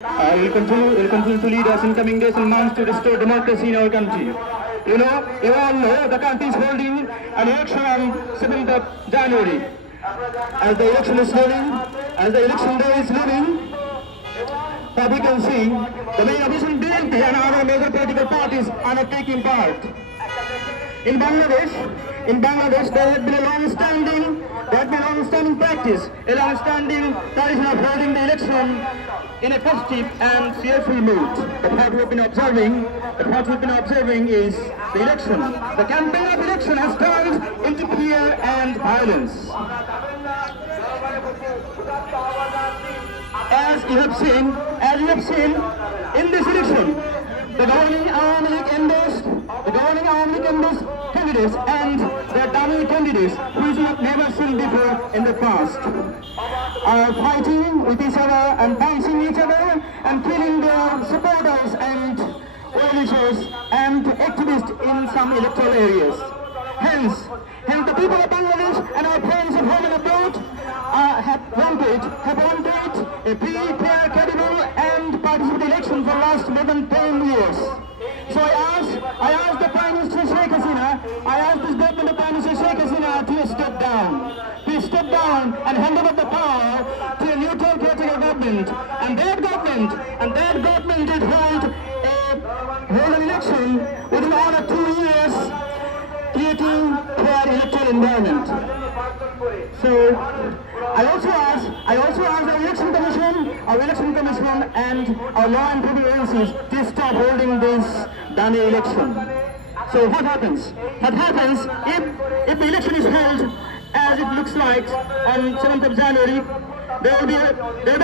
Will continue to lead us in coming days and months to restore democracy in our country. You all know the country is holding an election on 7th of January. As the election is looming, as the election day is looming, we can see the main opposition BNP and other major political parties are not taking part. In Bangladesh, there had been a long-standing practice, a long-standing tradition of holding the election in a festive and cheerful mood. But what we've been observing is the election. The campaign of election has turned into fear and violence. As you have seen in this election, the governing Awami League endorsed candidates and their dummy candidates, which we have never seen before in the past, are fighting with each other and punching each other and killing their supporters and well-wishers and activists in some electoral areas. Hence the people of Bangladesh and our friends at home and abroad have wanted a free, fair, credible and participatory election for the last more than 10 years. So I asked the Prime Minister Sheikh Hasina, I asked this government of Prime Minister Sheikh Hasina to step down and hand over the power to a neutral caretaker government. And that government did hold an election within under 2 years, creating fair electoral environment. So I also asked our election commission and our law and order agencies to stop holding this dummy election. So what happens? If the election is held as it looks like on 7th of January, there will be a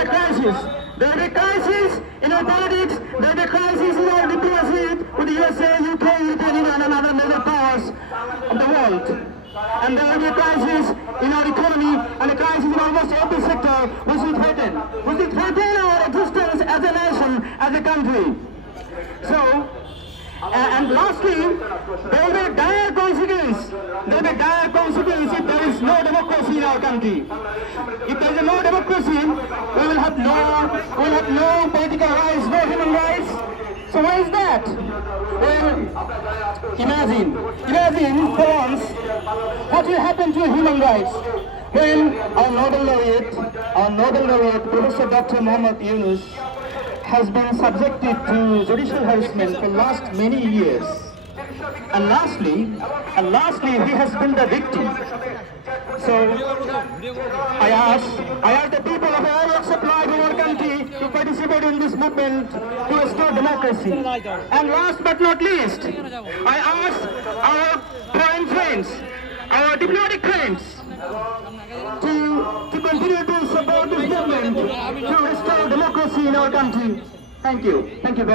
crisis. There will be a crisis in our politics, there will be a crisis in our diplomacy with the USA, UK, European Union and other major powers of the world. And there will be a crisis in our economy and a crisis in almost every sector which will threaten our existence as a nation, as a country. So, and lastly, there will be dire consequence. There will be dire consequence if there is no democracy in our country. If there is no democracy, we will have no political rights, no human rights. So why is that? Well, imagine for once what will happen to human rights when our Nobel laureate, Professor Dr. Muhammad Yunus, has been subjected to judicial harassment for last many years. And lastly, he has been the victim. So I ask the people of all walks of life in our country to participate in this movement to restore democracy. And last but not least, I ask our foreign friends, our diplomatic friends, to continue to support this movement to restore democracy in our country. Thank you. Thank you very much.